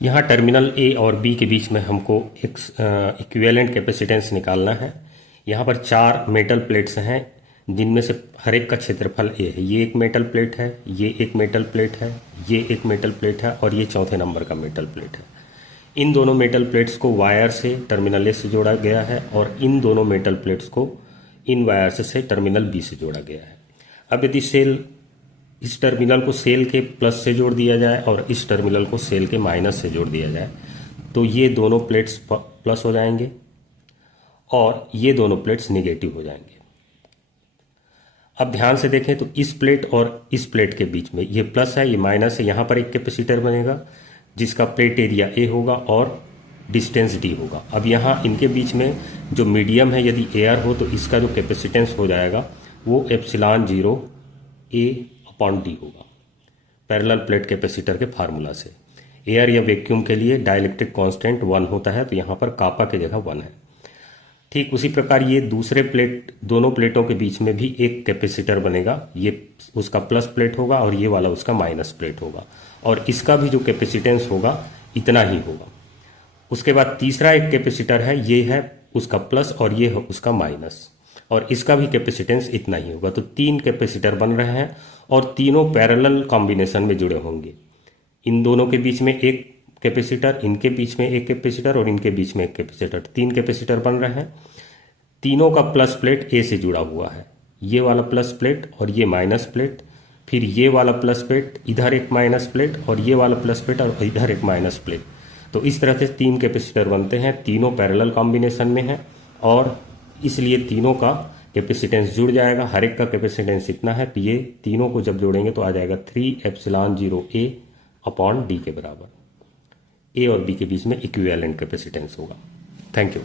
यहाँ टर्मिनल ए और बी के बीच में हमको एक इक्विवेलेंट कैपेसिटेंस निकालना है। यहाँ पर 4 मेटल प्लेट्स हैं जिनमें से हर एक का क्षेत्रफल ए है। ये एक मेटल प्लेट है, ये एक मेटल प्लेट है, ये एक मेटल प्लेट है और ये चौथे नंबर का मेटल प्लेट है। इन दोनों मेटल प्लेट्स को वायर से टर्मिनल ए से जोड़ा गया है और इन दोनों मेटल प्लेट्स को इन वायर से टर्मिनल बी से जोड़ा गया है। अब यदि इस टर्मिनल को सेल के प्लस से जोड़ दिया जाए और इस टर्मिनल को सेल के माइनस से जोड़ दिया जाए तो ये दोनों प्लेट्स प्लस हो जाएंगे और ये दोनों प्लेट्स निगेटिव हो जाएंगे। अब ध्यान से देखें तो इस प्लेट और इस प्लेट के बीच में ये प्लस है, ये माइनस है। यहाँ पर एक कैपेसिटर बनेगा जिसका प्लेट एरिया ए होगा और डिस्टेंस डी होगा। अब यहाँ इनके बीच में जो मीडियम है यदि एयर हो तो इसका जो कैपेसिटेंस हो जाएगा वो एप्सिलॉन 0 ए अपॉन डी होगा पैरेलल प्लेट कैपेसिटर के फार्मूला से। एयर या वैक्यूम के लिए डाइलेक्ट्रिक कांस्टेंट 1 होता है तो यहाँ पर कापा की जगह 1 है। ठीक उसी प्रकार ये दूसरे दोनों प्लेटों के बीच में भी एक कैपेसिटर बनेगा। ये उसका प्लस प्लेट होगा और ये वाला उसका माइनस प्लेट होगा और इसका भी जो कैपेसिटेंस होगा इतना ही होगा। उसके बाद तीसरा एक कैपेसिटर है, ये है उसका प्लस और ये है उसका माइनस और इसका भी कैपेसिटेंस इतना ही होगा। तो 3 कैपेसिटर बन रहे हैं और तीनों पैरेलल कॉम्बिनेशन में जुड़े होंगे। इन दोनों के बीच में एक कैपेसिटर, इनके बीच में एक कैपेसिटर और इनके बीच में एक कैपेसिटर, 3 कैपेसिटर बन रहे हैं। तीनों का प्लस प्लेट ए से जुड़ा हुआ है, ये वाला प्लस प्लेट और ये माइनस प्लेट, फिर ये वाला प्लस प्लेट, इधर एक माइनस प्लेट और ये वाला प्लस प्लेट और इधर एक माइनस प्लेट। तो इस तरह से 3 कैपेसिटर बनते हैं, तीनों पैरेलल कॉम्बिनेशन में हैं और इसलिए तीनों का कैपेसिटेंस जुड़ जाएगा। हर एक का कैपेसिटेंस इतना है तो ये तीनों को जब जोड़ेंगे तो आ जाएगा 3 एप्सिलॉन 0 ए अपॉन डी के बराबर। ए और बी के बीच में इक्विवेलेंट कैपेसिटेंस होगा। Thank you.